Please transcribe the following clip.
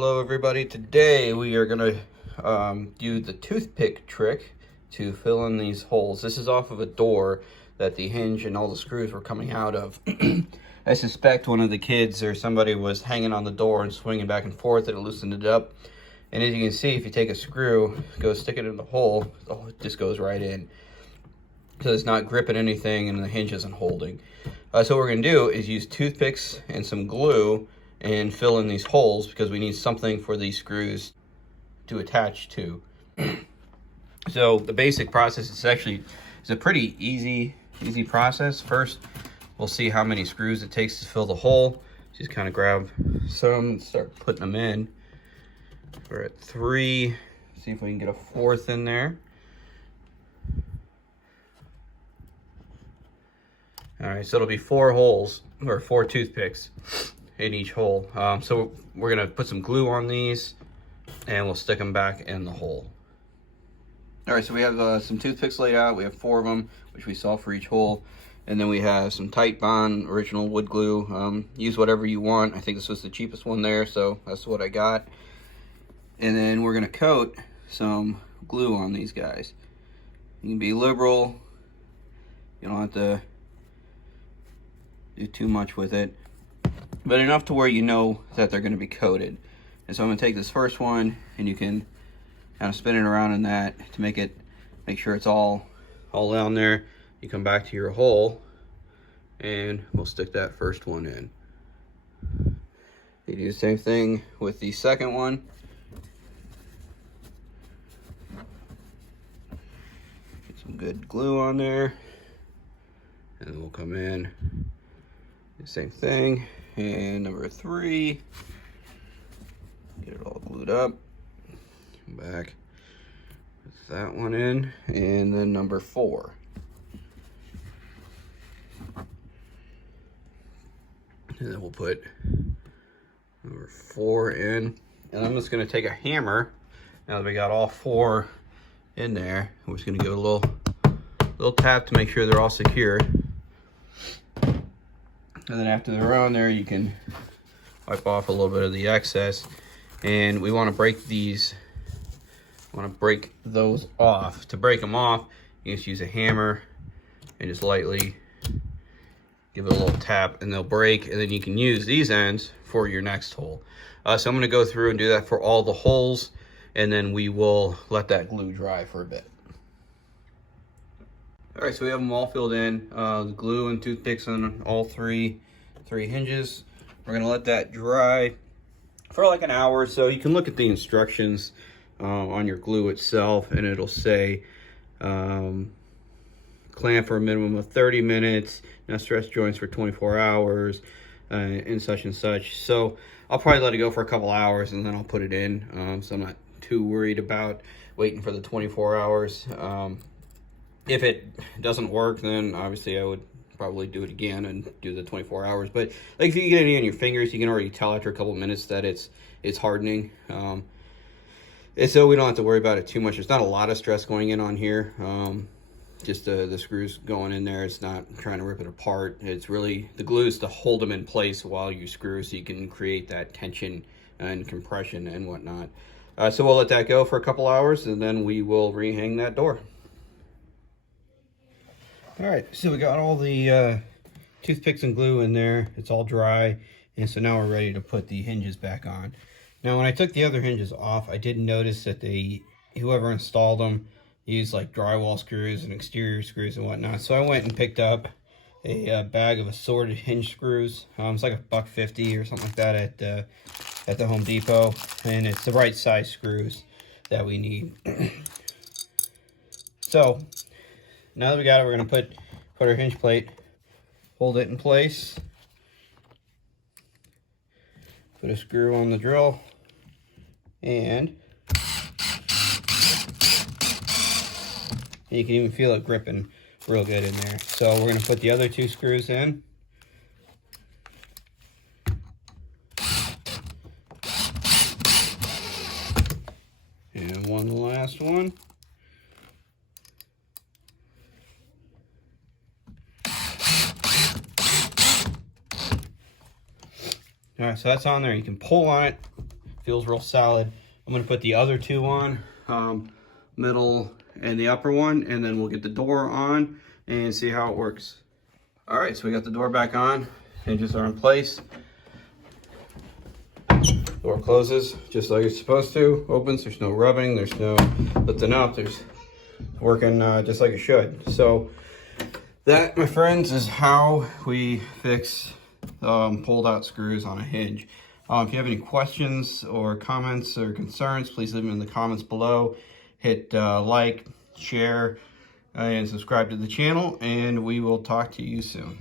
Hello everybody. Today we are going to do the toothpick trick to fill in these holes. This is off of a door that the hinge and all the screws were coming out of. I suspect one of the kids or somebody was hanging on the door and swinging back and forth, and it loosened it up. And as you can see, if you take a screw, go stick it in the hole, it just goes right in. So it's not gripping anything and the hinge isn't holding. So what we're going to do is use toothpicks and some glue and fill in these holes because we need something for these screws to attach to. So the basic process is a pretty easy process. First, we'll see how many screws it takes to fill the hole. Just kind of grab some and start putting them in. We're at 3. See if we can get a 4th in there. All right, so it'll be 4 holes or 4 toothpicks in each hole. So we're gonna put some glue on these and we'll stick them back in the hole. All right, so we have some toothpicks laid out. We have 4 of them, which we saw for each hole. And then we have some Tight Bond original wood glue. Use whatever you want. I think this was the cheapest one there, so that's what I got. And then we're gonna coat some glue on these guys. You can be liberal. You don't have to do too much with it, but enough to where you know that they're going to be coated. And so I'm going to take this first one, and you can kind of spin it around in that to make sure it's all down there. You come back to your hole, and we'll stick that first one in. You do the same thing with the second one. Get some good glue on there, and then we'll come in. The same thing. And number 3, get it all glued up. Come back with that one in, and then number 4. And then we'll put number 4 in. And I'm just going to take a hammer. Now that we got all 4 in there, we're just going to give it a little tap to make sure they're all secure. And then after they're on there, you can wipe off a little bit of the excess. And we want to break these, those off. To break them off, you just use a hammer and just lightly give it a little tap and they'll break. And then you can use these ends for your next hole. So I'm going to go through and do that for all the holes, and then we will let that glue dry for a bit. All right, so we have them all filled in, the glue and toothpicks on all three hinges. We're gonna let that dry for like an hour or so. You can look at the instructions on your glue itself, and it'll say clamp for a minimum of 30 minutes, now stress joints for 24 hours, and such. So I'll probably let it go for a couple hours, and then I'll put it in. So I'm not too worried about waiting for the 24 hours. If it doesn't work, then obviously I would probably do it again and do the 24 hours. But like if you get any on your fingers, you can already tell after a couple of minutes that it's hardening. And so we don't have to worry about it too much. There's not a lot of stress going in on here. Just the screws going in there. It's not trying to rip it apart. It's really, the glue is to hold them in place while you screw, so you can create that tension and compression and whatnot. So we'll let that go for a couple hours, and then we will rehang that door. All right, so we got all the toothpicks and glue in there. It's all dry, and so now we're ready to put the hinges back on. Now, when I took the other hinges off, I did notice that whoever installed them used like drywall screws and exterior screws and whatnot. So I went and picked up a bag of assorted hinge screws. It's like $1.50 or something like that at the Home Depot, and it's the right size screws that we need. So now that we got it, we're going to put our hinge plate, hold it in place, put a screw on the drill, and you can even feel it gripping real good in there. So we're going to put the other 2 screws in. And one last one. All right, so that's on there. You can pull on it, feels real solid. I'm gonna put the other two on, middle and the upper one, and then we'll get the door on and see how it works. All right, so we got the door back on. Hinges are in place. Door closes just like it's supposed to. Opens, there's no rubbing, there's no lifting up, there's working just like it should. So that, my friends, is how we fix pulled out screws on a hinge. If you have any questions or comments or concerns, please leave them in the comments below. Hit like, share, and subscribe to the channel, and we will talk to you soon.